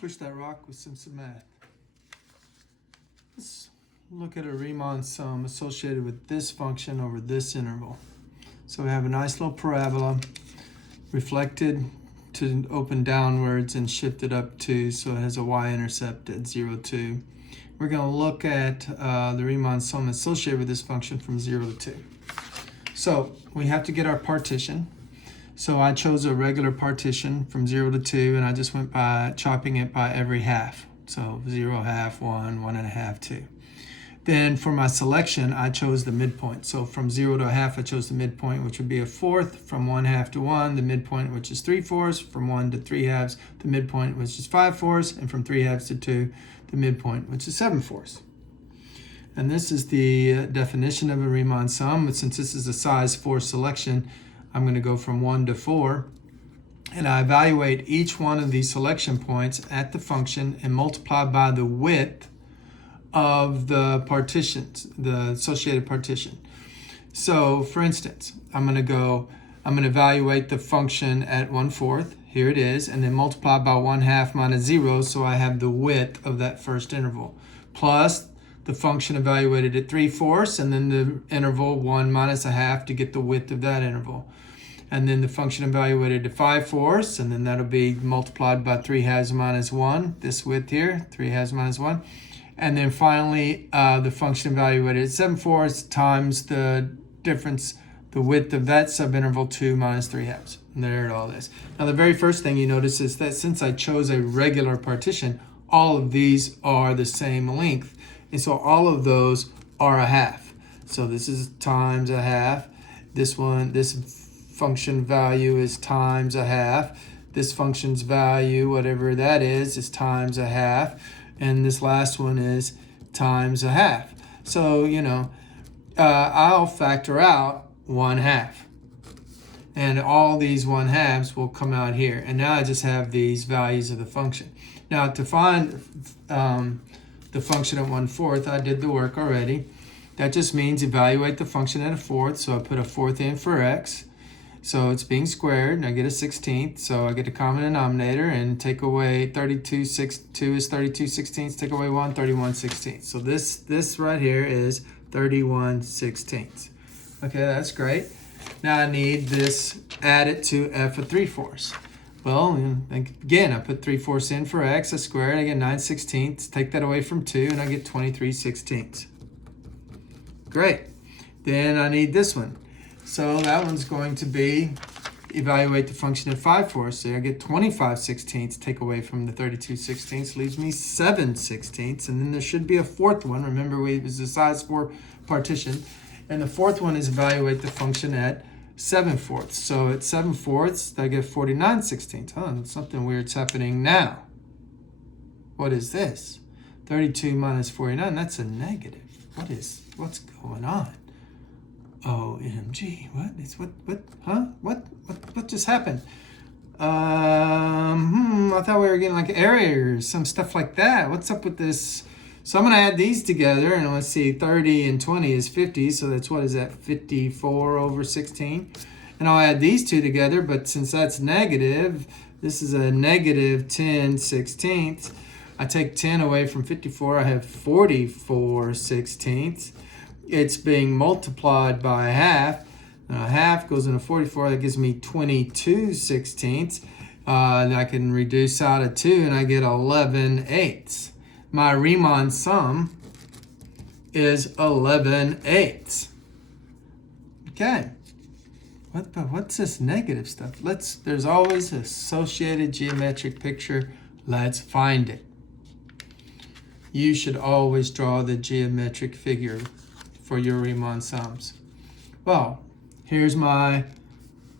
push that rock with some math. Let's look at a Riemann sum associated with this function over this interval. So we have a nice little parabola reflected to open downwards and shifted up 2, so it has a y-intercept at 0, 2. We're going to look at the Riemann sum associated with this function from 0 to 2. So we have to get our partition. So I chose a regular partition from 0 to 2, and I just went by chopping it by every half. So 0, half, 1, 1 and a half, 2. Then for my selection, I chose the midpoint. So from 0 to a half, I chose the midpoint, which would be a fourth. From 1 half to 1, the midpoint, which is 3/4. From 1 to 3 halves, the midpoint, which is 5/4. And from 3 halves to 2, the midpoint, which is 7/4. And this is the definition of a Riemann sum. But since this is a size 4 selection, I'm going to go from 1 to 4. And I evaluate each one of these selection points at the function and multiply by the width of the partitions, the associated partition. So for instance, I'm going to evaluate the function at 1/4. Here it is, and then multiply by 1/2 minus 0, so I have the width of that first interval, plus the function evaluated at 3/4, and then the interval 1 minus a half to get the width of that interval. And then the function evaluated to 5/4, and then that'll be multiplied by 3 halves minus 1, this width here, 3 halves minus 1. And then finally, the function evaluated at 7/4 times the difference, the width of that subinterval, 2 minus 3 halves. And there it all is. Now, the very first thing you notice is that since I chose a regular partition, all of these are the same length. And so all of those are a half. So this is times a half. This function value is times a half. This function's value, whatever that is times a half. And this last one is times a half. So, I'll factor out 1/2. And all these 1/2s will come out here. And now I just have these values of the function. Now, to find the function at 1/4, I did the work already. That just means evaluate the function at a fourth. So I put a fourth in for x. So it's being squared, and I get a 16th. So I get a common denominator and take away 2 is 32 16ths. Take away 1, 31 16ths. So this right here is 31 16ths. Okay, that's great. Now I need this added to f of 3/4. Well, again, I put 3/4 in for x. I square it. I get 9 16ths. Take that away from 2, and I get 23 16ths. Great. Then I need this one. So that one's going to be evaluate the function at 5/4. So I get 25 16ths, take away from the 32 16ths, leaves me 7 16ths. And then there should be a fourth one. Remember, it was a size 4 partition. And the fourth one is evaluate the function at 7/4. So at 7/4, I get 49 16ths. Oh, something weird's happening now. What is this? 32 minus 49, that's a negative. What's going on? OMG, what just happened? I thought we were getting like errors, some stuff like that. What's up with this? So I'm going to add these together, and let's see, 30 and 20 is 50, so that's, what is that, 54 over 16? And I'll add these two together, but since that's negative, this is a negative 10 16ths. I take 10 away from 54, I have 44 16ths. It's being multiplied by a half. Now, a half goes into 44. That gives me 22 16ths. And I can reduce out a 2, and I get 11 eighths. My Riemann sum is 11 eighths. Okay. What's this negative stuff? There's always an associated geometric picture. Let's find it. You should always draw the geometric figure for your Riemann sums. Well, here's my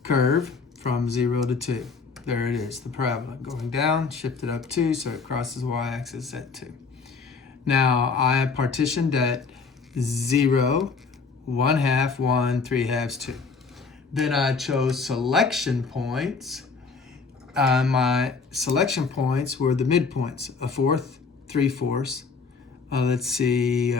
curve from 0 to 2. There it is, the parabola going down, shifted up 2, so it crosses the y-axis at 2. Now, I partitioned at 0, 1/2, 1, 3 halves, 2. Then I chose selection points. My selection points were the midpoints, a fourth, 3/4. Let's see,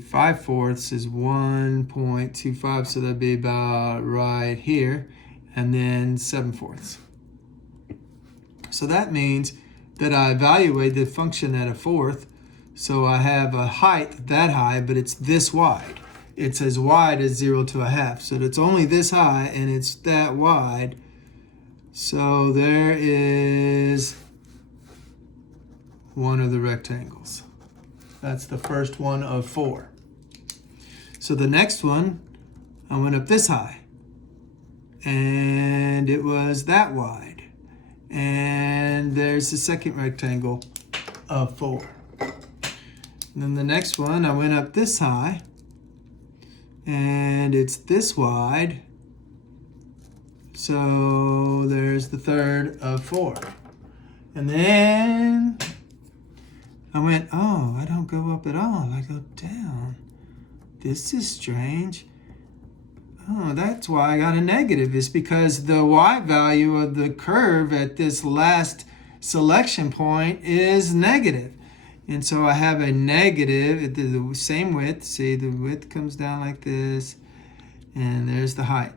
5/4 is 1.25, so that'd be about right here, and then 7/4. So that means that I evaluate the function at a fourth. So I have a height that high, but it's this wide. It's as wide as 0 to a half. So it's only this high and it's that wide. So there is one of the rectangles. That's the first one of 4. So the next one, I went up this high. And it was that wide. And there's the second rectangle of 4. And then the next one, I went up this high. And it's this wide. So there's the third of 4. And then I went, oh, I don't go up at all. I go down. This is strange. Oh, that's why I got a negative. It's because the y value of the curve at this last selection point is negative. And so I have a negative at the same width. See, the width comes down like this. And there's the height.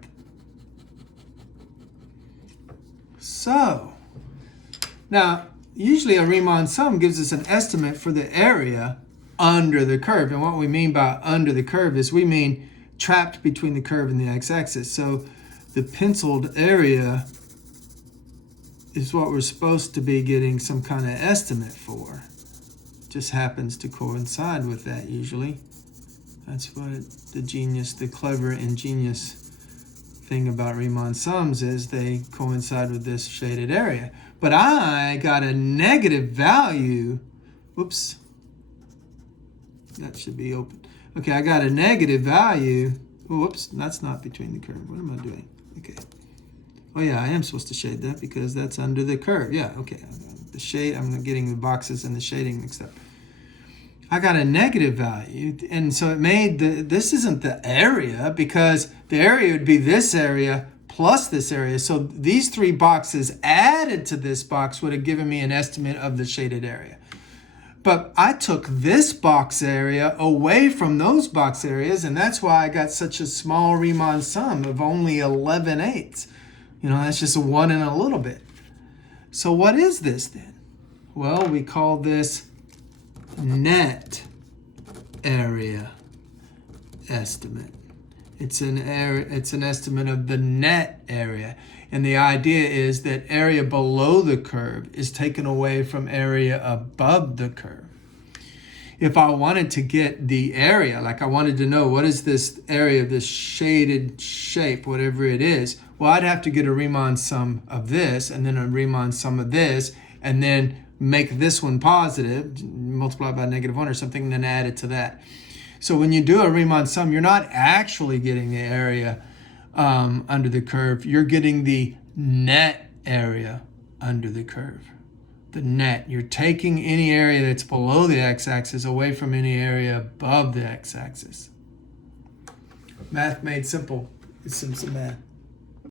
So, now, usually a Riemann sum gives us an estimate for the area under the curve. And what we mean by under the curve is we mean trapped between the curve and the x-axis. So the penciled area is what we're supposed to be getting some kind of estimate for. Just happens to coincide with that usually. That's what the clever, ingenious thing about Riemann sums is they coincide with this shaded area. But I got a negative value. Whoops. That should be open. Okay, I got a negative value. Whoops, that's not between the curve. What am I doing? Okay. Oh yeah, I am supposed to shade that because that's under the curve. Yeah, okay. The shade, I'm getting the boxes and the shading mixed up. I got a negative value, and so it made this isn't the area because the area would be this area plus this area. So these 3 boxes added to this box would have given me an estimate of the shaded area. But I took this box area away from those box areas, and that's why I got such a small Riemann sum of only 11/8. You know, that's just a 1 and a little bit. So what is this then? Well, we call this net area estimate. It's an estimate of the net area. And the idea is that area below the curve is taken away from area above the curve. If I wanted to get the area, like I wanted to know what is this area of this shaded shape, whatever it is, well, I'd have to get a Riemann sum of this and then a Riemann sum of this and then make this one positive, multiply by -1 or something, and then add it to that. So when you do a Riemann sum, you're not actually getting the area under the curve. You're getting the net area under the curve. The net. You're taking any area that's below the x-axis away from any area above the x-axis. Math made simple. It's simple math.